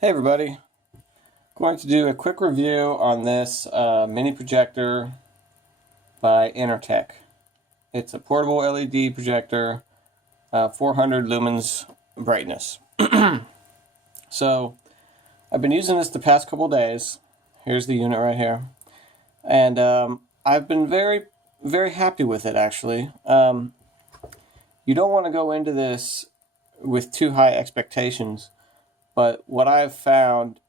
Hey everybody, going to do a quick review on this mini projector by InnerTeck. It's a portable LED projector, 400 lumens brightness. So I've been using this the past couple days. Here's the unit right here. And I've been very happy with it actually. You don't want to go into this with too high expectations, but what I've found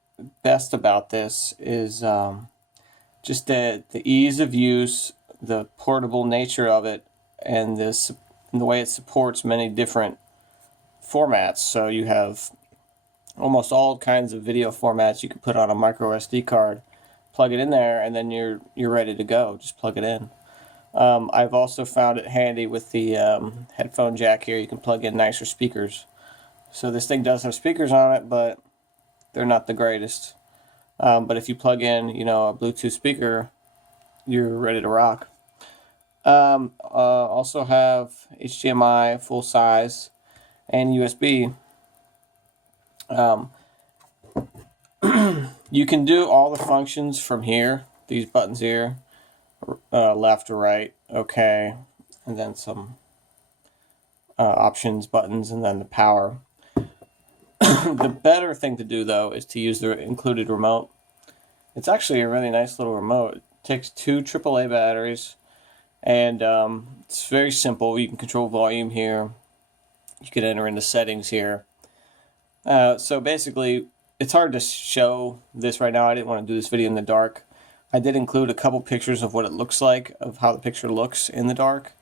best about this is just the ease of use, the portable nature of it, and the way it supports many different formats. So you have almost all kinds of video formats you can put on a micro SD card, plug it in there, and then you're ready to go. Just plug it in. I've also found it handy with the headphone jack here. You can plug in nicer speakers. So this thing does have speakers on it, but they're not the greatest. But if you plug in, a Bluetooth speaker, you're ready to rock. Also have HDMI full size and USB. You can do all the functions from here. These buttons here, left or right, okay, and then some options buttons, and then the power. The better thing to do, though, is to use the included remote. It's actually a really nice little remote. It takes 2 AAA batteries, and it's very simple. You can control volume here. You can enter in the settings here. So basically, it's hard to show this right now. I didn't want to do this video in the dark. I did include a couple pictures of what it looks like, of how the picture looks in the dark.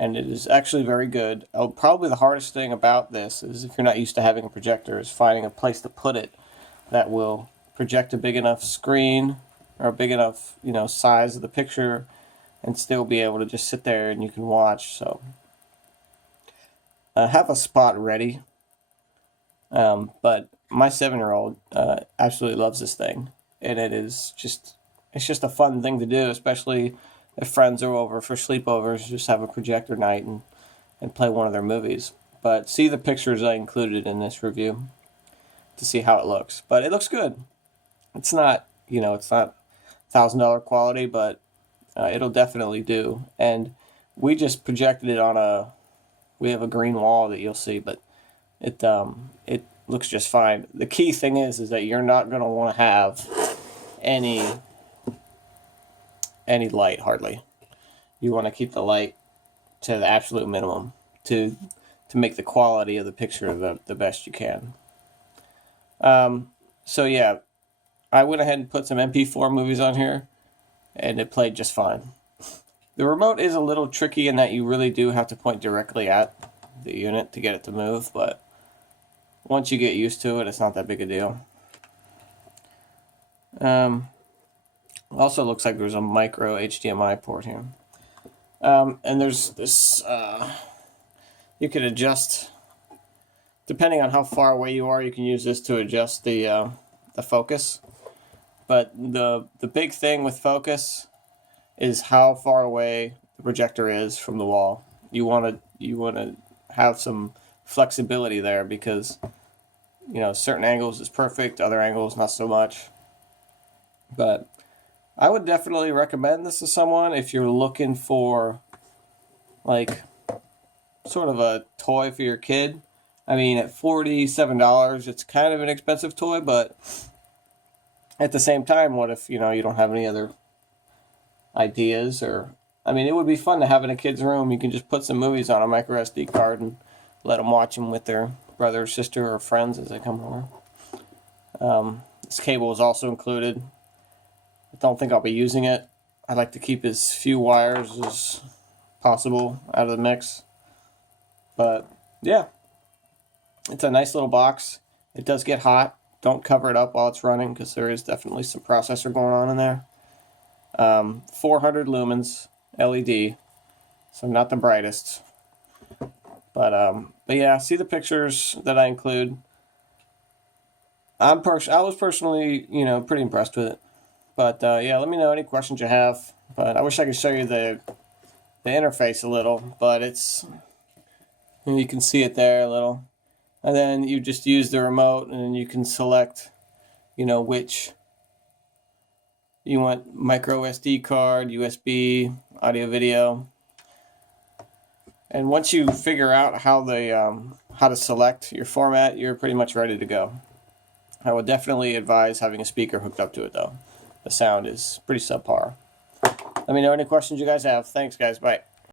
And it is actually very good. Probably the hardest thing about this is, if you're not used to having a projector, is finding a place to put it that will project a big enough screen or a big enough size of the picture and still be able to just sit there and you can watch. So have a spot ready. But my 7-year-old absolutely loves this thing, and it's just a fun thing to do, especially if friends are over for sleepovers. Just have a projector night and play one of their movies. But see the pictures I included in this review to see how it looks. But it looks good. It's not, it's not $1,000 quality, but it'll definitely do. And we just projected it we have a green wall that you'll see, but it looks just fine. The key thing is that you're not going to want to have any light, hardly. You want to keep the light to the absolute minimum to make the quality of the picture the best you can. So yeah, I went ahead and put some MP4 movies on here, and it played just fine. The remote is a little tricky in that you really do have to point directly at the unit to get it to move, but once you get used to it, it's not that big a deal. Also looks like there's a micro HDMI port here. And there's this, you can adjust, depending on how far away you are, you can use this to adjust the focus. But the big thing with focus is how far away the projector is from the wall. You want to have some flexibility there, because certain angles is perfect, other angles not so much. But I would definitely recommend this to someone if you're looking for like sort of a toy for your kid. I mean, at $47, it's kind of an expensive toy, but at the same time, what if you don't have any other ideas? Or I mean, it would be fun to have in a kid's room. You can just put some movies on a micro SD card and let them watch them with their brother or sister or friends as they come over. This cable is also included. I don't think I'll be using it. I like to keep as few wires as possible out of the mix. But yeah, it's a nice little box. It does get hot. Don't cover it up while it's running, because there is definitely some processor going on in there. 400 lumens LED, so not the brightest. But yeah, see the pictures that I include. I was personally, pretty impressed with it. But yeah, let me know any questions you have. But I wish I could show you the interface a little, but you can see it there a little. And then you just use the remote, and you can select you know, which you want: micro SD card, USB, audio, video. And once you figure out how to select your format, you're pretty much ready to go. I would definitely advise having a speaker hooked up to it, though. The sound is pretty subpar. Let me know any questions you guys have. Thanks, guys. Bye.